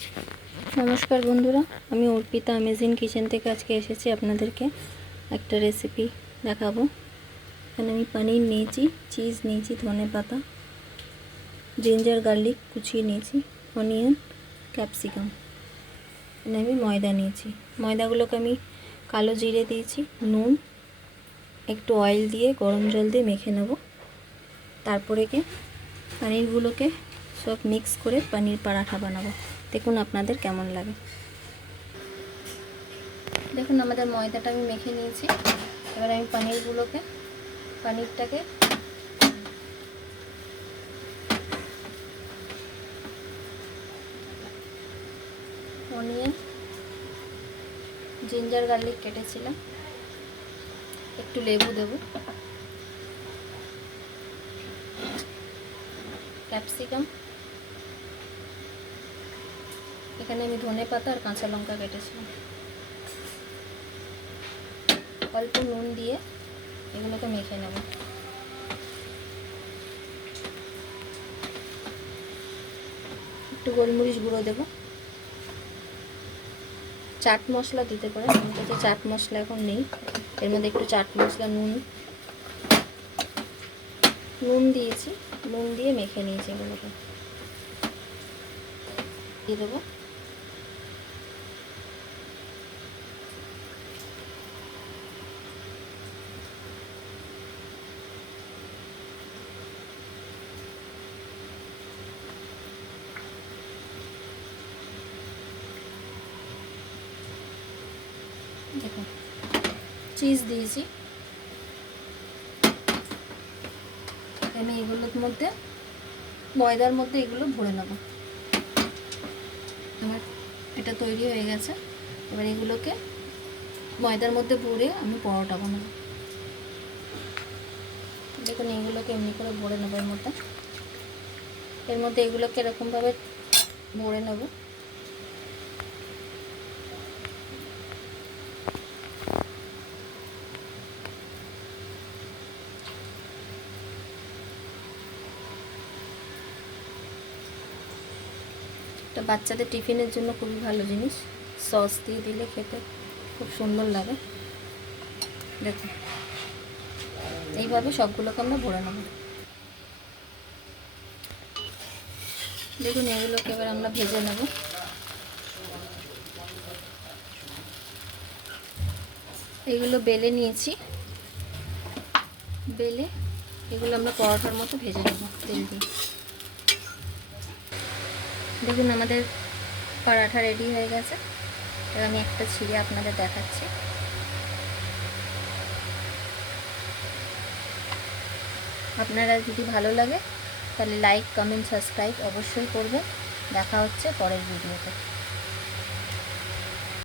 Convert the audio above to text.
नमस्कार बंधुरा आमी अर्पिता अमेजिंग किचेन থেকে আজকে এসেছি আপনাদেরকে একটা রেসিপি দেখাবো। এখানে আমি পনির নিয়েছি, চিজ নিয়েছি, ধনেপাতা, জিঞ্জার গার্লিক কুচিয়ে নিয়েছি, অনিয়ন, ক্যাপসিকাম। এখানে আমি ময়দা নিয়েছি। ময়দাগুলোকে আমি কালো জিরে দিয়েছি, নুন, একটু অয়েল দিয়ে গরম জল দিয়ে মেখে নেব। তারপরে পনিরগুলোকে সব মিক্স করে পনির পরাঠা বানাবো। দেখুন আপনাদের কেমন লাগে। দেখুন আমাদের ময়দাটা আমি মেখে নিয়েছি। এবার আমি পনিরটাকে অনিয়ন, জিঞ্জার গার্লিক কেটেছিলাম, একটু লেবু দেব, ক্যাপসিকাম, এখানে আমি ধনেপাতা আর কাঁচা লঙ্কা কেটেছিলাম, অল্প নুন দিয়ে এগুলোকে মেখে নেব। একটু গোলমরিচ গুঁড়ো দেব, চাট মশলা দিতে পারেন, আমার কাছে চাট মশলা এখন নেই। এর মধ্যে একটু চাট মশলা, নুন দিয়েছি, নুন দিয়ে মেখে নিয়েছি। এগুলোকে দিয়ে দেবো। দেখুন চিজ দিয়েছি। আমি এগুলোর মধ্যে ময়দার মধ্যে এগুলো ভরে নেব। আমার এটা তৈরি হয়ে গেছে। এবার এগুলোকে ময়দার মধ্যে ভরে আমি পরোটা বানাবো। দেখুন এগুলোকে এমনি করে ভরে নেবো। এর মধ্যে এগুলোকে এরকমভাবে ভরে নেব। এটা বাচ্চাদের টিফিনের জন্য খুবই ভালো জিনিস। সস দিয়ে দিলে খেতে খুব সুন্দর লাগে। দেখুন এইভাবে সবগুলোকে আমরা ভরে নেব। দেখুন এগুলোকে এবার আমরা ভেজে নেব। এগুলো বেলে নিয়েছি, বেলে এগুলো আমরা পরোটার মতো ভেজে নেব তেল দিয়ে। দেখুন আমাদের পরাঠা রেডি হয়ে গেছে। এবার আমি একটা ছিঁড়ে আপনাদের দেখাচ্ছি। আপনারা যদি ভালো লাগে তাহলে লাইক, কমেন্ট, সাবস্ক্রাইব অবশ্যই করবেন। দেখা হচ্ছে পরের ভিডিওতে।